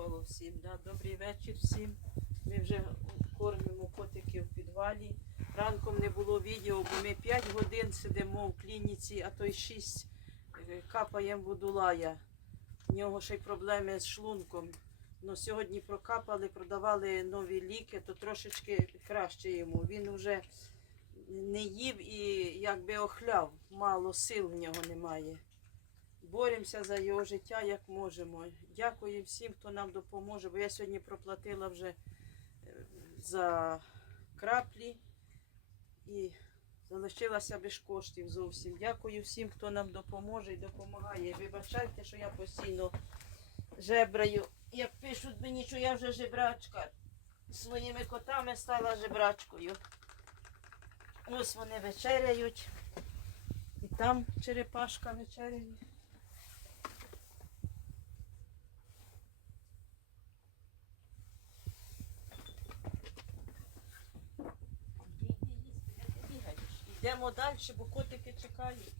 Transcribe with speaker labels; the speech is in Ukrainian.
Speaker 1: Миколо, всім. Да? Добрий вечір всім. Ми вже кормимо котиків в підвалі. Ранком не було відео, бо ми 5 годин сидимо в клініці, а то й 6 капаємо водолая. У нього ще й проблеми з шлунком. Ну, сьогодні прокапали, продавали нові ліки, то трошечки краще йому. Він вже не їв і якби охляв, мало сил в нього немає. Боремося за його життя як можемо. Дякую всім, хто нам допоможе, бо я сьогодні проплатила вже е, за краплі і залишилася без коштів зовсім. Дякую всім, хто нам допоможе і допомагає. Вибачайте, що я постійно жебраю. Як пишуть мені, що я вже жебрачка. Своїми котами стала жебрачкою. Ось вони вечеряють. І там черепашка вечеряє. Йдемо далі, бо котики чекають.